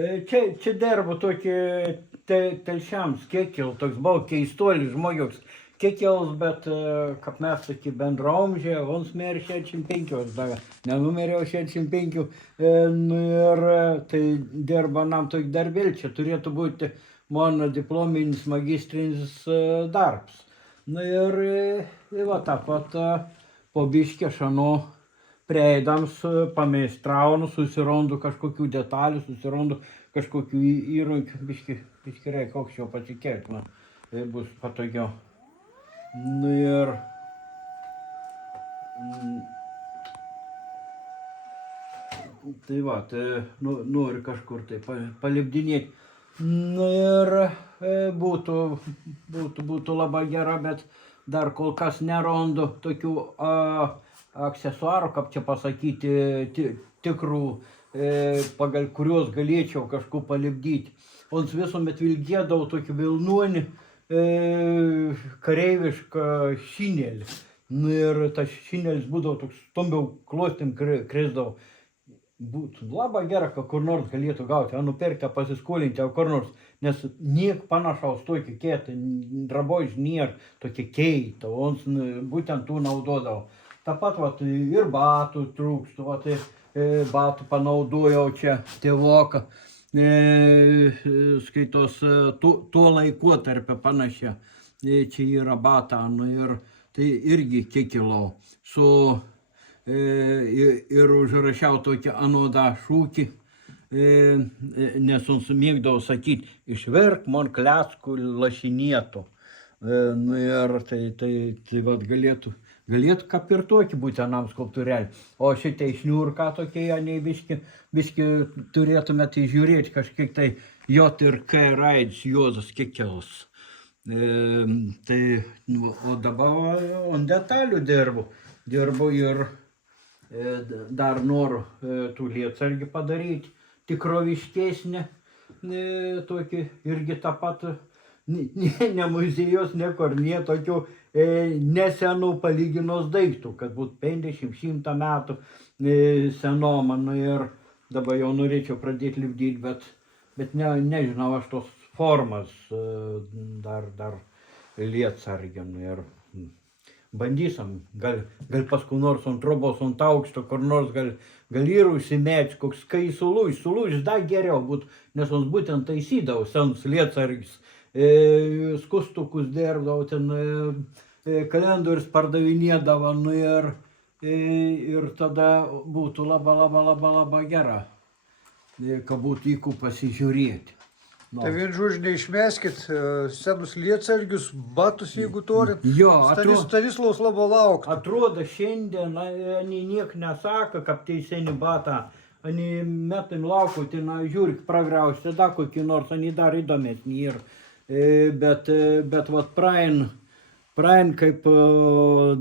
Čia dirbo tokį telšiams Kekil, toks buvo keistuolis žmogus. Kekils, bet kaip mes tokį bendraumžė, on smer 65, dar nenumerėjau 65. Ir tai dirba nam tokį darbėlį, čia turėtų būti mano diplominis magistrinis darbs. Ir va taip pat po biškį šanu prieidams, pameistraunu, susirandu kažkokių detalių, susirandu kažkokių įrankių, biškį reikia aukščiau pasikėti, tai bus patogiau. Ir tai va, noriu kažkur tai palipdinėti. Ir būtų labai gera, bet dar kol kas nerandu tokių aksesuarų, kaip čia pasakyti, tikrų, pagal kuriuos galėčiau kažko palipdyti. O visuomet vilgėdavau tokį vilnonį kareivišką šinelį. Ir tas šinelis būdavo toks, stombiau klostim krisdavau. Būtų labai gera, kad kur nors galėtų gauti, nupirkti, pasiskolinti, kur nors, nes niek panašaus tokį kietą, drabužį nėra tokie keitą, o būtent tų naudodavau. Taip pat ir batų trūksta, batų panaudojau čia tėvoką, skaitos tuo laikotarpio panašia. Čia yra bata, ir tai irgi Kekilau. Ir užrašiau tokį anodą šūkį, nes mėgdavau sakyti, išverk man kleckų lašinėtų. Ir tai galėtų kaip ir tokį būti anam skulptūrelį. O šitai šniurką tokie, nei biški turėtumėte žiūrėti kažkiek tai J ir K raidės Juozas Kekilas. O dabar ant detalių dirbu ir dar noriu tų lietsargį padaryti, tikroviškesnį, tokį irgi tą pat, ne muziejus, niekur, tokių nesenų palyginos daiktų, kad būtų 50-100 metų senoma. Ir dabar jau norėčiau pradėti lipdyti, bet nežinau aš tos formas dar lietsargiam. Ir bandysim, gal paskui nors ant trobos, ant aukšto, kur nors gal ir užsimėti, koks kai sulūž dar geriau būtų, nes ons būtent taisydavau senus lietsargis, skustukus dirbdavau, ten kalendorius pardavinėdavo, ir tada būtų labai gera, kad būtų įkų pasižiūrėti. Tai vien žodžiu, neišmeskit senus lietsargius, batus, jeigu turit. Stanislovas labai laukti. Atrodo, šiandien niek nesako, kaip tai seni batą, metam lauko, tai žiūrėk, pragrausti, tada kokį nors, dar įdomesnį ir. Bet praein, kaip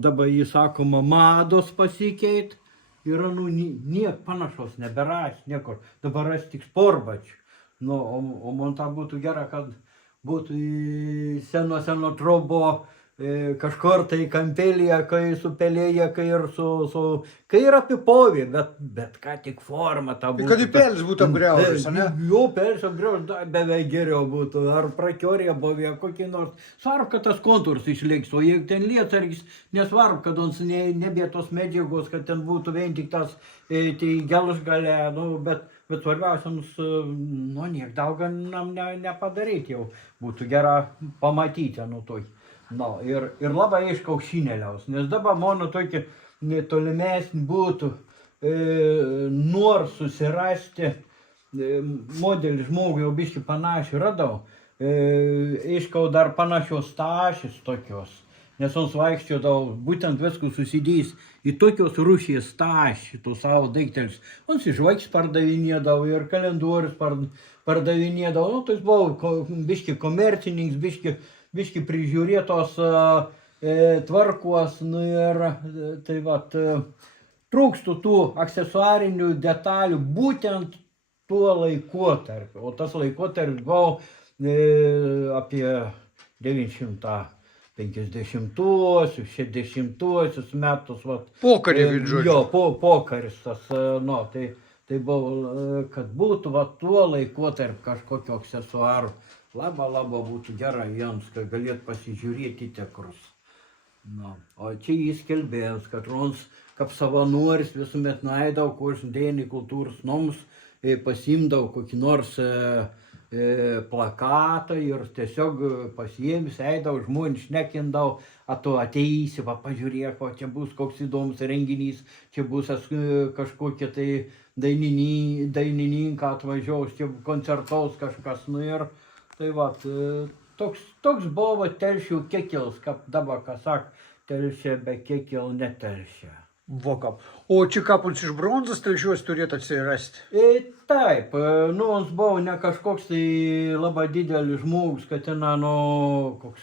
dabar jį sakoma, mados pasikeit, ir niek panašaus neberaš, niekur, dabar ras tik sportbačių. O man tą būtų gera, kad būtų seno trobo kažkur tai kampelyje, kai supelėje, kai yra apipovė, bet ką tik forma tą būtų. Kad į pelis būtų apgriaužęs, ne? Jo, pelis apgriaužęs beveik geriau būtų, ar prakiorė buvė kokį nors. Svarbu, kad tas kontūrs išliks, o jeigu ten lietsargis, nesvarbu, kad ons nebė tos medžiagos, kad ten būtų vien tik tas gelžgalė, bet svarbiausiams, niek daug nam nepadaryti jau. Būtų gera pamatyti, toj. Ir labai aiškaus šineliaus, nes dabar mano tokį tolimesnį būtų, nors susirasti modelį žmogui jau biškį panašiai radau, aiškau dar panašios tašys tokios. Nes ons vaikščiodavo, būtent viskus susidėjęs į tokios rūšies tašį, tų savo daiktelius. Ons žvaigždžius pardavinėdavo ir kalendorius pardavinėdavo. Tai buvo biški komercininkas, biški prižiūrėtos tvarkos. Ir tai trūkstų tų aksesuarinių detalių būtent tuo laikotarpiu. O tas laikotarpis buvo apie 950-uosius, 60-uosius metus. Pokarį, žodžiu. Jo, pokaris tas, Tai buvo, kad būtų va tuo laikotarp kažkokio aksesuarų. Labai būtų gerai jiems, kad galėtų pasižiūrėti tikrus. Nu, o čia jis kalbėjęs, kad Rons, kaip savanoris, visuomet nueidavo, kur dėni kultūros namus, pasimdavo kokį nors plakatą ir tiesiog pasiėmis, eidavo, žmonės šnekindavo, tu ateisi, va pažiūrėk, o čia bus koks įdomus renginys, čia bus kažkokie tai dainininką atvažiaus, čia koncertaus kažkas, nu ir tai va, toks buvo Telšių kekils, kaip dabar, ką sak, Telšia be kekil netelšia. Vokap. O čia kapons iš bronzos Telšiuos turėtų atsirasti? Taip, nu, jis buvo ne kažkoks tai labai didelis žmogus, kad ten, nu, koks,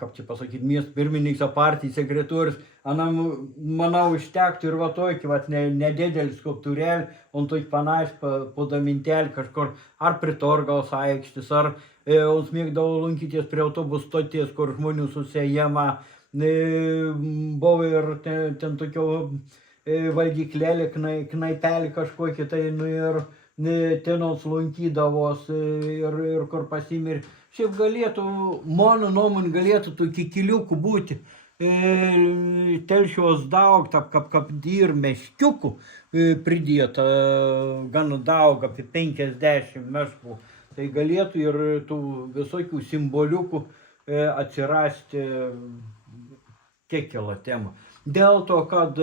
kaip čia pasakyti, miesto pirmininkas, partijos sekretorius, manau, užtektų ir va tokį, va, nedidelis skulptūrėlį, on tokį panaš podamintelį kažkur, ar prie Torgaus aikštės, ar on mėgdavo lankytis prie autobus stoties, kur žmonių susijama. Buvo ir ten tokio valgyklėlė, knaipelį kažkokį, tai nu ir ten lankydavos ir kur pasimir. Šiaip galėtų, mano nuomonė, galėtų tų kikiliukų būti. Telšiuos daug, kaip ir meškiukų pridėta, gana daug, apie 50 meškų. Tai galėtų ir tų visokių simboliukų atsirasti kekilo temą. Dėl to, kad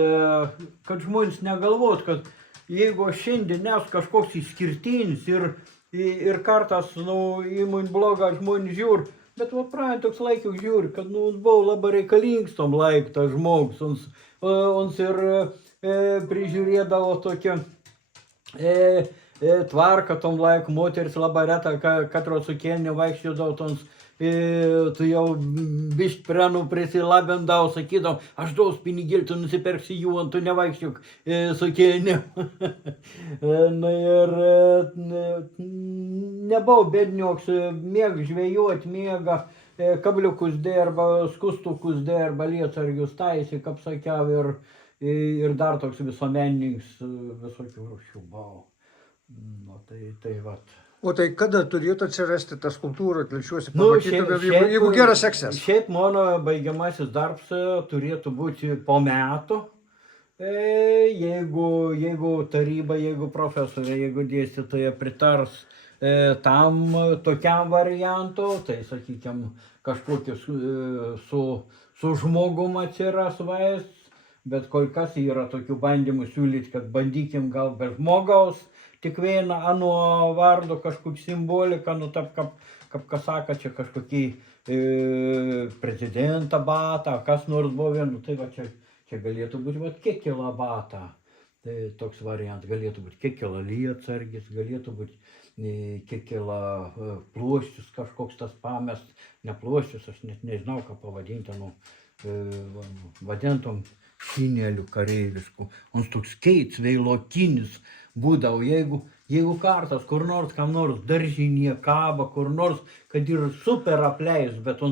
žmonės negalvot, kad jeigu šiandien esu kažkoks išskirtinis ir kartas, nu, įmūn blogą žmonės žiūri, bet va praeit toks laikiuk žiūri, kad, nu, buvo labai reikalingas tom laik tas žmogus, ons ir prižiūrėdavo tokią tvarką tom laiku, moteris labai reta, katro sukėlinė vaikščiodavo tons. Tu jau bišt prisilabindavo, sakydavo, aš daus pinigėlį, tu nusipirksi jų, tu nevaikščiuk su kėlinėm. Nu ir nebuvau bednioks, mėg žvejot, mėga kabliukus dėrba, skustukus dėrba, lietsargius taisi, kaip sakiau, ir dar toks visuomenininkas visokių rūšių buvo. Nu, tai vat. O tai kada turėtų atsirasti ta skulptūra Telšiuose, pamatytume, jeigu geras seksas? Šiaip mano baigiamasis darbas turėtų būti po metų, jeigu taryba, jeigu profesorė, jeigu dėstytoja pritars tokiam variantu, tai sakykime, kažkokius su žmogum atsiras vaistas, bet kol kas yra tokių bandymų siūlyti, kad bandykim gal be žmogaus, tik vieną nuo vardo kažkokį simboliką, nu taip, kaip kas saka, čia kažkokį prezidentą batą, kas nors buvo, nu tai va čia galėtų būti va kekilo batą. Tai toks variant galėtų būti kekilo lietsargis, galėtų būti kekilo pluoščius kažkoks tas pamest, ne pluoščius, aš net nežinau, ką pavadinti, nu, vadintum šinelių kareiviškų. Ons toks keits, veilokinis būdavo, jeigu kartas kur nors, kam nors daržinė kaba, kur nors, kad ir super apleis, bet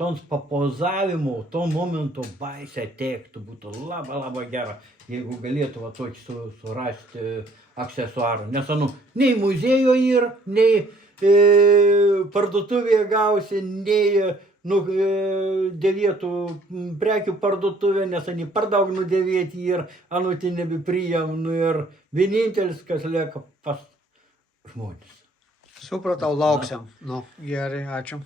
ons papozavimo to momento baisę tektų, būtų labai gera, jeigu galėtų va tokį surasti aksesuarą. Nes, nei muziejų yra, nei parduotuvėje gausi, nei dėvėtų prekių parduotuvė, nes per daug nudėvėti ir tai nebeprijam, ir vienintelis, kas lieka pas žmonės. Supratau, lauksiam. Nu, gerai, ačiū.